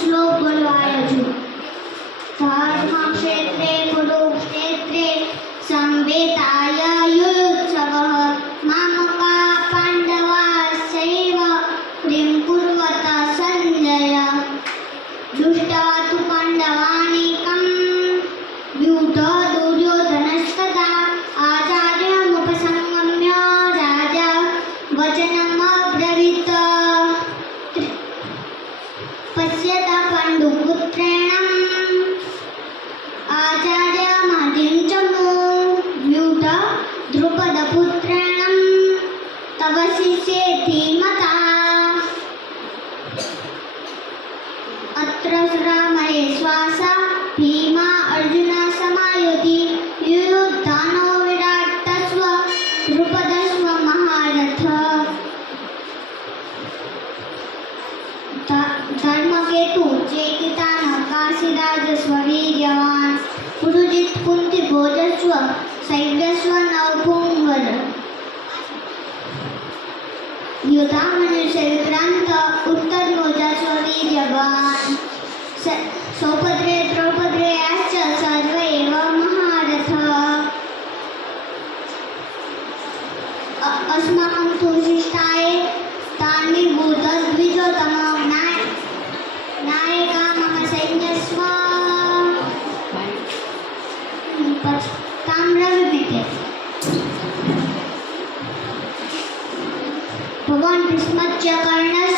श्लोक बोलवायचो धर्मक्षेत्रे कुरुक्षेत्रे संवेतायुत्सवः मामका पाण्डवाश्चैव किं कुर्वत सञ्जय दृष्ट्वा तु पाण्डवानीकं व्यूढो दुर्योधनस्तदा आचार्यमुपसंगम्य राजा वचनमब्रवीत् पश्यत पाण्डुपुत्रेण आचार्यमहतीं च व्यूढ द्रुपदपुत्रेण तव शिष्येति मता अत्र श्रामये श्वास भीमा अर्जुन समायुधि युयुधानो विराटस्व द्रुपदस्व महारथ धर्मकेतु चेकितान काशीराजस्व वीर्यवान् पुरुजित् कुन्तिभोजस्व शैव्यस्व नवपुङ्गर युधामनुष्य विक्रांत उत्तरमोजस्व वीर्यवान् सौभद्रे द्रौपद्रेयाश्च सर्व एव महारथ अस्माकं तु शिष्टाय तान्निबोधद्विजोत्तमः नायका मम सैन्यस्व ताम्रविमिते भवान् भीष्मश्च कर्णश्च